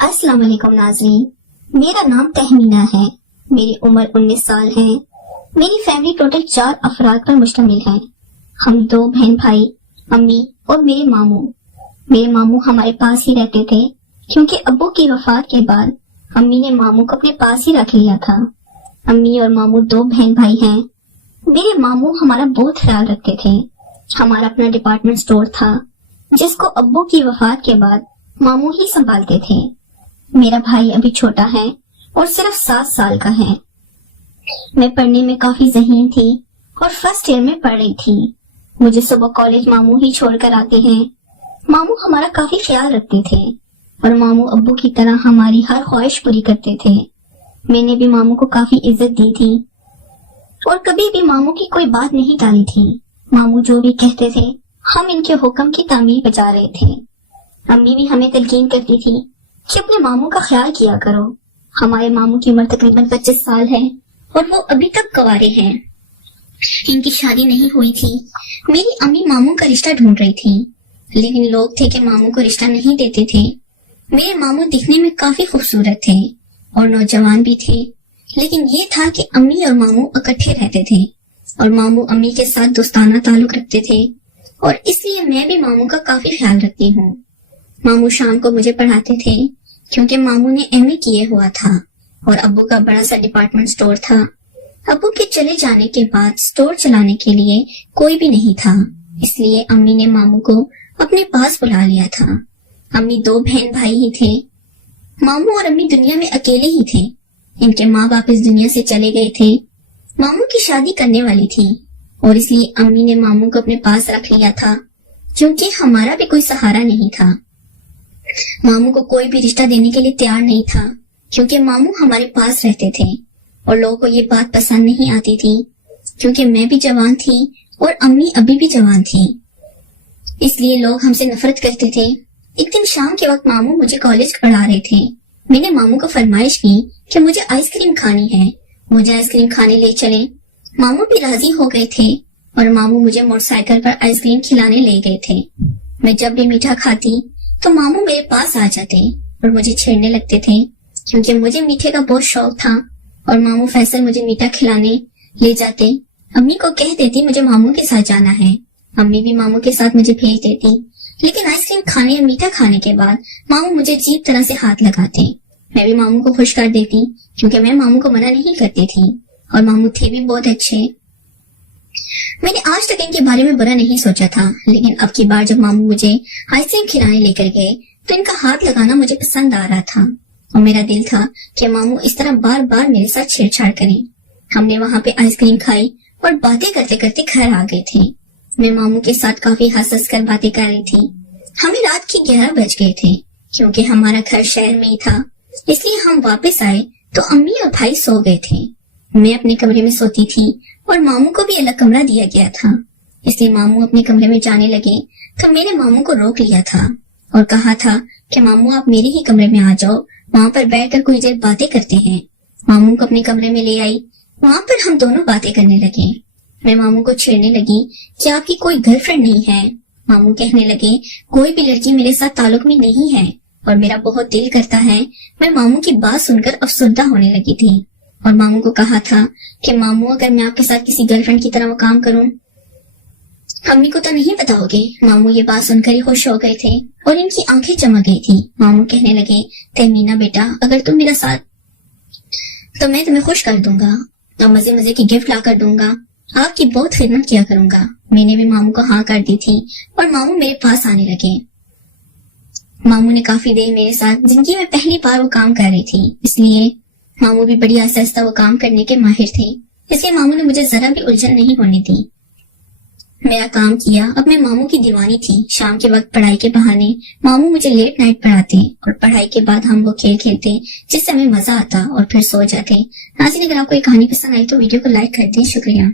अस्सलाम वालेकुम नाज़रीन, मेरा नाम तहमीना है। मेरी उम्र 19 साल है। मेरी फैमिली टोटल 4 अफराद पर मुश्तमिल है। हम 2 बहन भाई, अम्मी और मेरे मामू। मेरे मामू हमारे पास ही रहते थे क्योंकि अब्बू की वफात के बाद अम्मी ने मामू को अपने पास ही रख लिया था। अम्मी और मामू 2 बहन भाई हैं। मेरे मामू हमारा बहुत ख्याल रखते थे। हमारा अपना डिपार्टमेंट स्टोर था जिसको अब्बू की वफात के बाद मामू ही संभालते थे। मेरा भाई अभी छोटा है और सिर्फ 7 साल का है। मैं पढ़ने में काफी ज़हीन थी और फर्स्ट ईयर में पढ़ रही थी। मुझे सुबह कॉलेज मामू ही छोड़कर आते हैं। मामू हमारा काफी ख्याल रखते थे और मामू अब्बू की तरह हमारी हर ख्वाहिश पूरी करते थे। मैंने भी मामू को काफी इज्जत दी थी और कभी भी मामू की कोई बात नहीं टाली थी। मामू जो भी कहते थे हम इनके हुक्म की तामील बजा रहे थे। अम्मी भी हमें तलकीन करती थी कि अपने मामू का ख्याल किया करो। हमारे मामू की उम्र तकरीबन 25 साल है और वो अभी तक कुंवारे हैं। इनकी शादी नहीं हुई थी। मेरी अम्मी मामू का रिश्ता ढूंढ रही थी, लेकिन लोग थे कि मामू को रिश्ता नहीं देते थे। मेरे मामू दिखने में काफी खूबसूरत थे और नौजवान भी थे, लेकिन ये था कि अम्मी और मामू इकट्ठे रहते थे और मामू अम्मी के साथ दोस्ताना ताल्लुक रखते थे और इसलिए मैं भी मामू का काफी ख्याल रखती हूँ। मामू शाम को मुझे पढ़ाते थे क्योंकि मामू ने एमए किए हुआ था और अब्बू का बड़ा सा डिपार्टमेंट स्टोर था। अब्बू के चले जाने के बाद स्टोर चलाने के लिए कोई भी नहीं था, इसलिए अम्मी ने मामू को अपने पास बुला लिया था। अम्मी 2 बहन भाई ही थे। मामू और अम्मी दुनिया में अकेले ही थे। इनके माँ बाप इस दुनिया से चले गए थे। मामू की शादी करने वाली थी और इसलिए अम्मी ने मामू को अपने पास रख लिया था क्योंकि हमारा भी कोई सहारा नहीं था। मामू को कोई भी रिश्ता देने के लिए तैयार नहीं था क्योंकि मामू हमारे पास रहते थे और लोगों को ये बात पसंद नहीं आती थी क्योंकि मैं भी जवान थी और अम्मी अभी भी जवान थी, इसलिए लोग हमसे नफरत करते थे। एक दिन शाम के वक्त मामू मुझे कॉलेज पढ़ा रहे थे। मैंने मामू को फरमाइश की कि मुझे आइसक्रीम खानी है, मुझे आइसक्रीम खाने ले चले। मामू भी राजी हो गए थे और मामू मुझे मोटरसाइकिल पर आइसक्रीम खिलाने ले गए थे। मैं जब भी मीठा खाती तो मामू मेरे पास आ जाते और मुझे छेड़ने लगते थे क्योंकि मुझे मीठे का बहुत शौक था और मामू फैसल मुझे मीठा खिलाने ले जाते। अम्मी को कह देती मुझे मामू के साथ जाना है। अम्मी भी मामू के साथ मुझे भेज देती, लेकिन आइसक्रीम खाने या मीठा खाने के बाद मामू मुझे अजीब तरह से हाथ लगाते। मैं भी मामू को खुश कर देती क्योंकि मैं मामू को मना नहीं करती थी और मामू थे भी बहुत अच्छे। मैंने आज तक इनके बारे में बुरा नहीं सोचा था, लेकिन अब की बार जब मामू मुझे आइसक्रीम खिलाने लेकर गए तो इनका हाथ लगाना मुझे पसंद आ रहा था और मेरा दिल था कि मामू इस तरह बार बार मेरे साथ छेड़छाड़ करें। हमने वहाँ पे आइसक्रीम खाई और बातें करते करते घर आ गए थे। मैं मामू के साथ काफी हंस कर बातें कर रही थी। हमें रात के 11 बज गए थे क्योंकि हमारा घर शहर में ही था, इसलिए हम वापस आए तो अम्मी और भाई सो गए थे। मैं अपने कमरे में सोती थी और मामू को भी अलग कमरा दिया गया था, इसलिए मामू अपने कमरे में जाने लगे तो मैंने मामू को रोक लिया था और कहा था कि मामू आप मेरे ही कमरे में आ जाओ, वहाँ पर बैठकर कुछ देर बातें करते हैं। मामू को अपने कमरे में ले आई। वहाँ पर हम दोनों बातें करने लगे। मैं मामू को छेड़ने लगी कि आपकी कोई गर्लफ्रेंड नहीं है। मामू कहने लगे कोई भी लड़की मेरे साथ ताल्लुक में नहीं है और मेरा बहुत दिल करता है। मैं मामू की बात सुनकर अफसुर्दा होने लगी थी और मामू को कहा था कि मामू अगर मैं आपके साथ किसी गर्लफ्रेंड की तरह वो काम करूं, अम्मी को तो नहीं बताओगे। मामू ये बात सुनकर ही खुश हो गए थे और इनकी आंखें चमक गई थी। मामू कहने लगे तहमीना बेटा अगर तुम मेरा साथ तो मैं तुम्हें खुश कर दूंगा और मजे मजे की गिफ्ट ला कर दूंगा, आपकी बहुत खिदमत किया करूंगा। मैंने भी मामू को हाँ कर दी थी और मामू मेरे पास आने लगे। मामू ने काफी देर मेरे साथ, जिंदगी में पहली बार वो काम कर रही थी, इसलिए मामू भी बड़ी आहिस्ता आहिस्ता वो काम करने के माहिर थे, इसलिए मामू ने मुझे जरा भी उलझन नहीं होने दी। मेरा काम किया। अब मैं मामू की दीवानी थी। शाम के वक्त पढ़ाई के बहाने मामू मुझे लेट नाइट पढ़ाते और पढ़ाई के बाद हम वो खेल खेलते जिससे हमें मजा आता और फिर सो जाते। नाज़रीन अगर आपको ये कहानी पसंद आई तो वीडियो को लाइक कर दें। शुक्रिया।